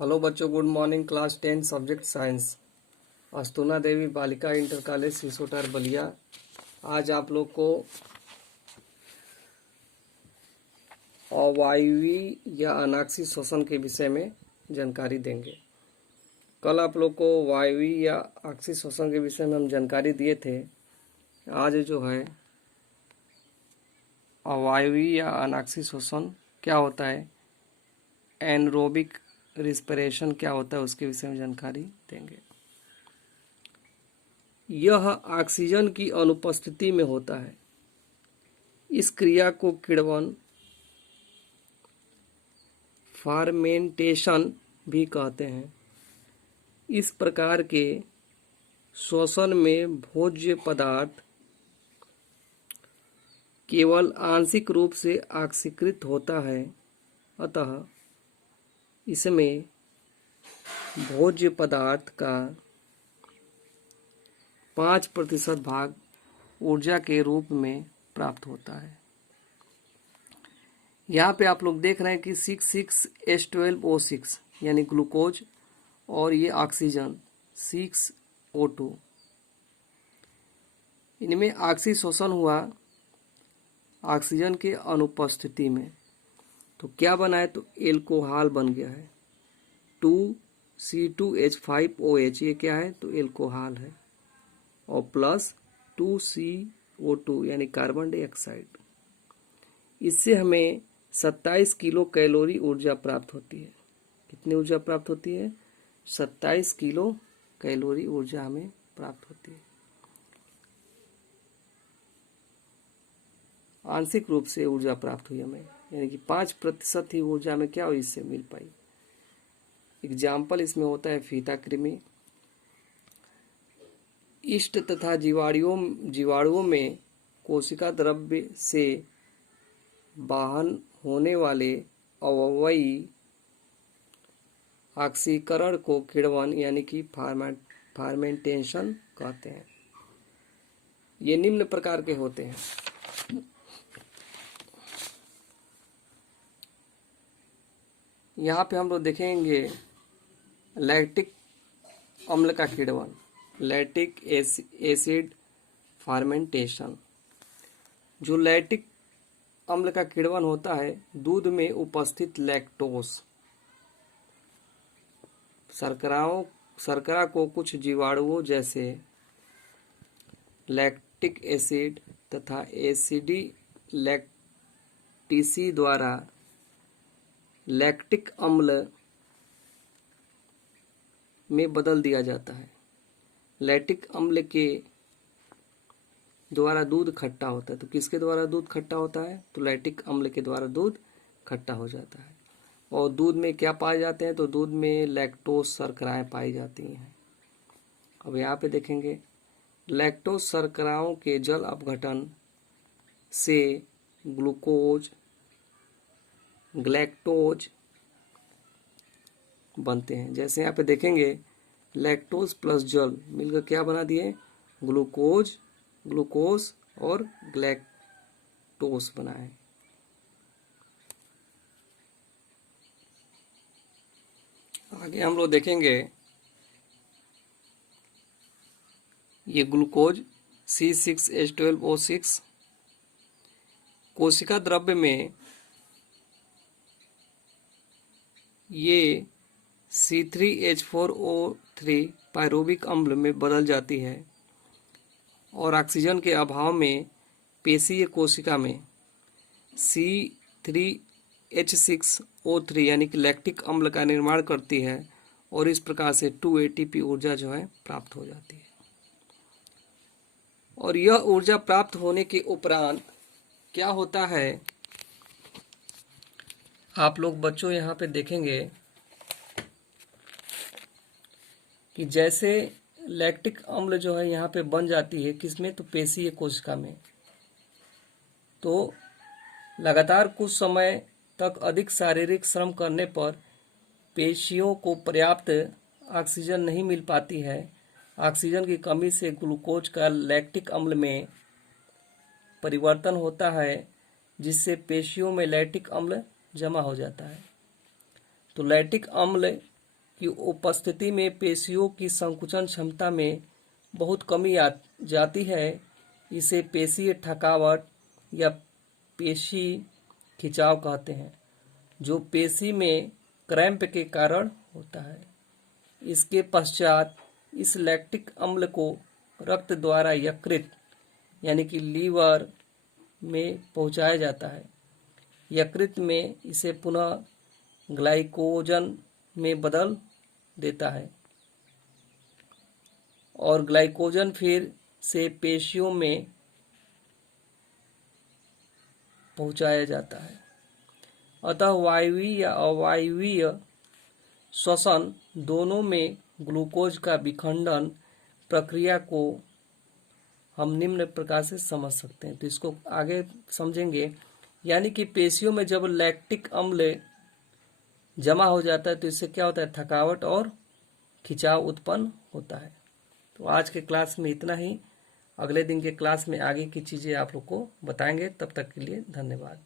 Hello बच्चों, good morning. Class 10 subject science, Astuna Devi Balika inter college Sisotar Ballia. आज आप लोग को अवायवीय या अनाक्षी श्वसन के विषय में जानकारी देंगे। कल आप लोग को वायवीय या अक्षी श्वसन के विषय में हम जानकारी दिए थे। आज जो है अवायवीय या अनाक्षी श्वसन क्या होता है, एनरोबिक रिस्पिरेशन क्या होता है, उसके विषय में जानकारी देंगे। यह ऑक्सीजन की अनुपस्थिति में होता है। इस क्रिया को किण्वन फर्मेंटेशन भी कहते हैं। इस प्रकार के श्वसन में भोज्य पदार्थ केवल आंशिक रूप से ऑक्सीकृत होता है, अतः इसमें भोज्य पदार्थ का 5% भाग ऊर्जा के रूप में प्राप्त होता है। यहाँ पे आप लोग देख रहे हैं कि 6,6H12O6 यानी ग्लूकोज और ये ऑक्सीजन 6O2, इनमें ऑक्सी श्वसन हुआ ऑक्सीजन के अनुपस्थिति में। तो क्या बना है, तो एल्कोहल बन गया है 2C2H5OH। ये क्या है, तो एल्कोहल है, और प्लस 2CO2 यानी कार्बन डाइऑक्साइड। इससे हमें 27 किलो कैलोरी ऊर्जा प्राप्त होती है। कितनी ऊर्जा प्राप्त होती है, 27 किलो कैलोरी ऊर्जा हमें प्राप्त होती है। आंशिक रूप से ऊर्जा प्राप्त हुई हमें, यानी कि 5% ही ऊर्जा में क्या हुई, इससे मिल पाई। एग्जाम्पल इसमें होता है फीता कृमि। इष्ट तथा जीवाणुओं में कोशिका द्रव्य से वाहन होने वाले अवयवी ऑक्सीकरण को किण्वन यानी कि फर्मेंटेशन कहते हैं। ये निम्न प्रकार के होते हैं। यहाँ पे हम लोग देखेंगे लैक्टिक अम्ल का किण्वन, लैक्टिक एसिड फर्मेंटेशन। जो लैक्टिक अम्ल का किण्वन होता है, दूध में उपस्थित लैक्टोस शर्करा को कुछ जीवाणुओं जैसे लैक्टिक एसिड तथा एसिडी लैक्टिसी द्वारा लैक्टिक अम्ल में बदल दिया जाता है। लैक्टिक अम्ल के द्वारा दूध खट्टा होता है। तो किसके द्वारा दूध खट्टा होता है, तो लैक्टिक अम्ल के द्वारा दूध खट्टा हो जाता है। और दूध में क्या पाए जाते हैं, तो दूध में लैक्टोस शर्कराएं पाई जाती हैं। अब यहाँ पे देखेंगे लैक्टोस शर्कराओं के जल अपघटन से ग्लूकोज ग्लैक्टोज बनते हैं। जैसे यहाँ पे देखेंगे लैक्टोज प्लस जल मिलकर क्या बना दिए, ग्लूकोज और ग्लैक्टोस बना है। आगे हम लोग देखेंगे ये ग्लूकोज C6H12O6 कोशिका द्रव्य में ये C3H4O3 पायरुविक अम्ल में बदल जाती है, और ऑक्सीजन के अभाव में पेशीय कोशिका में C3H6O3 यानी कि लैक्टिक अम्ल का निर्माण करती है, और इस प्रकार से 2 ATP ऊर्जा जो है प्राप्त हो जाती है। और यह ऊर्जा प्राप्त होने के उपरांत क्या होता है, आप लोग बच्चों यहाँ पे देखेंगे कि जैसे लैक्टिक अम्ल जो है यहाँ पे बन जाती है किसमें, तो पेशीय कोशिका में। तो लगातार कुछ समय तक अधिक शारीरिक श्रम करने पर पेशियों को पर्याप्त ऑक्सीजन नहीं मिल पाती है। ऑक्सीजन की कमी से ग्लूकोज का लैक्टिक अम्ल में परिवर्तन होता है, जिससे पेशियों में लैक्टिक अम्ल जमा हो जाता है। तो लैक्टिक अम्ल की उपस्थिति में पेशियों की संकुचन क्षमता में बहुत कमी जाती है। इसे पेशीय थकावट या पेशी खिंचाव कहते हैं, जो पेशी में क्रैम्प के कारण होता है। इसके पश्चात इस लैक्टिक अम्ल को रक्त द्वारा यकृत यानी कि लीवर में पहुंचाया जाता है। यकृत में इसे पुनः ग्लाइकोजन में बदल देता है और ग्लाइकोजन फिर से पेशियों में पहुंचाया जाता है। अतः वायवीय या अवायवीय श्वसन दोनों में ग्लूकोज का विखंडन प्रक्रिया को हम निम्न प्रकार से समझ सकते हैं। तो इसको आगे समझेंगे। यानी कि पेशियों में जब लैक्टिक अम्ल जमा हो जाता है तो इससे क्या होता है, थकावट और खिंचाव उत्पन्न होता है। तो आज के क्लास में इतना ही। अगले दिन के क्लास में आगे की चीज़ें आप लोग को बताएंगे। तब तक के लिए धन्यवाद।